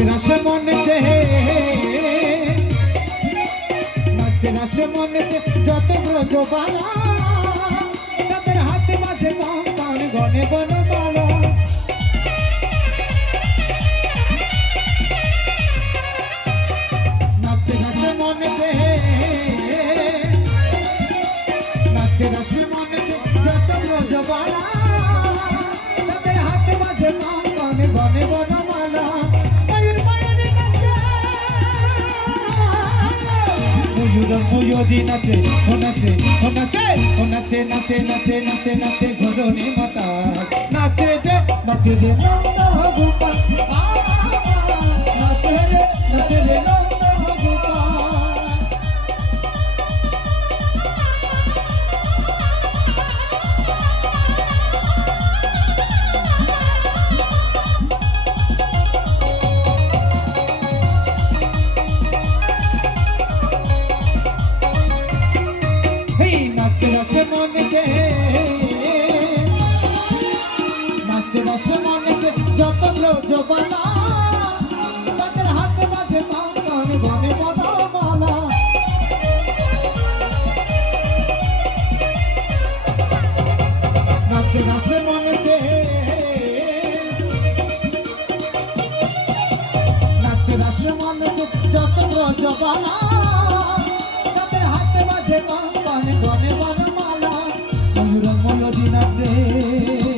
নাচে মনে চে নাচে মনে চে যত ব্রজবালা তাদের হাতে মাঝে কঙ্কার গনে বনমালা নাচে মনে চে নাচে মনে চে যত ব্রজবালা তাদের হাতে মাঝে কঙ্কার গনে বনমালা ময়ূরী নাচে নাচে নাচে ঘরণী মাতা নাচে রে নন্দ গোপাল নাচে রে নন্দ গোপাল নাচে মনে কে নাচে মনে কে যত ব্রজবালা তাদের হাতে মাঝে কঙ্কার গনে বনমালা নাচে মনে কে নাচে মনে কে যত ব্রজবালা